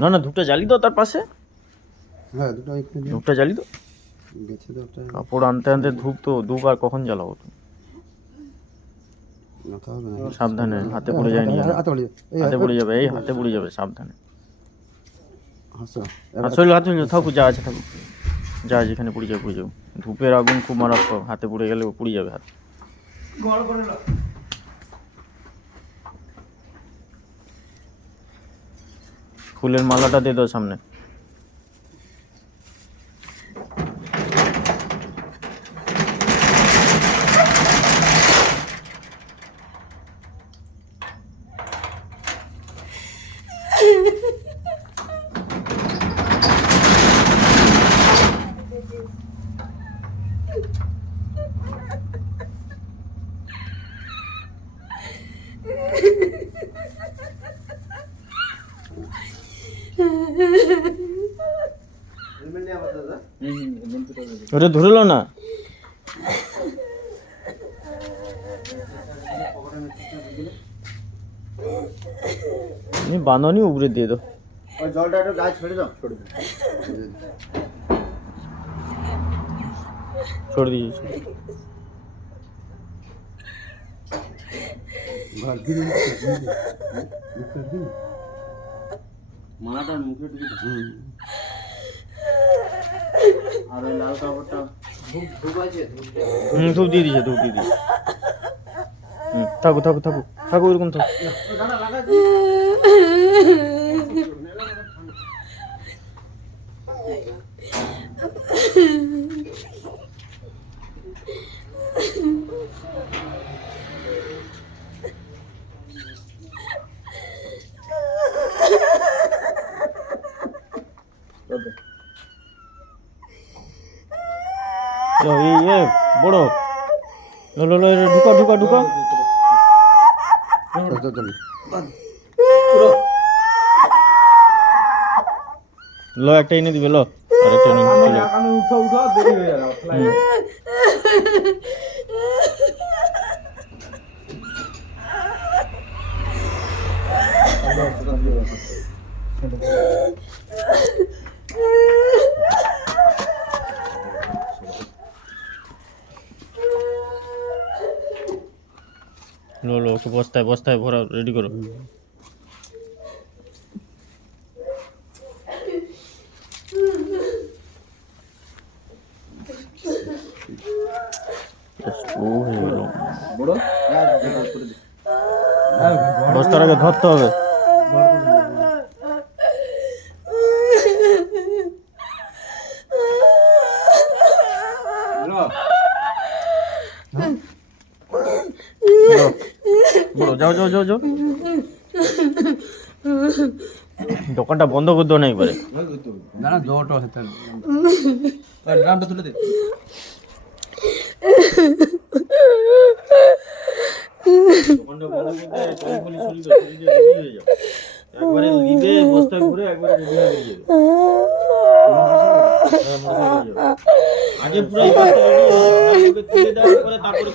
না না ধূপটা জ্বালি দাও তার পাশে। হ্যাঁ দুটো এখানে দিয়ে ধূপটা জ্বালি দাও। গেছে তো একটা কাপড় আনতে আনতে ধূপ আর কখন জ্বালাবো তুমি? মাথা হবে না। সাবধানে, হাতে পড়ে যায় নিয়ে হাতে পড়ে যাবে। এই হাতে পড়ে যাবে, এই হাতে পড়ে যাবে, সাবধানে। হাসো হাত থাকুক, যা আছে থাকুক, যা যেখানে পড়ে যাবে পড়ে যাবে। ধূপের আগুন খুব মারাত্মক, হাতে পড়ে গেলে পুড়ে যাবে হাত। ফুলের মালাটা দিয়ে দাও সামনে। ওটা ধরে লো না। তুমি বাঁধনি উপরে দিয়ে দাও। ওই জলটা একটু গায়ে ছড়ে দাও। ছড়ে দিয়েছি। মালাটার মুখে ঢুকে আর ওই লাল কাপড়টা ধূপ আছে। ধূপ দিয়ে দিয়েছে, ধূপ দিয়ে দিয়েছে। থাকো থাকো থাকো থাকো, ওরকম থাকো। বড় ঢুকা ঢুকা ঢুকা। লো একটা এনে দিবে, লো আরেকটা এনে দিবে। লো লো ওকে বস্তায় বস্তায় ভরা রেডি করো। বস্তার আগে ধরতে হবে। যাও যাও যাও যাও, দোকানটা বন্ধ করে দাও না একবারে। না না জলটা আছে তার ড্রামটা তুলে দে। দোকানটা বন্ধ করতে চলগুলি চলবে, চলবে রেডি হয়ে যাও। একবারে লিবে বস্তা ঘুরে একবারে রেডি হয়ে যাবে। আগে পুরো বস্তা রেডি হয়ে যাও, তুলে দেওয়ার পরে তারপরে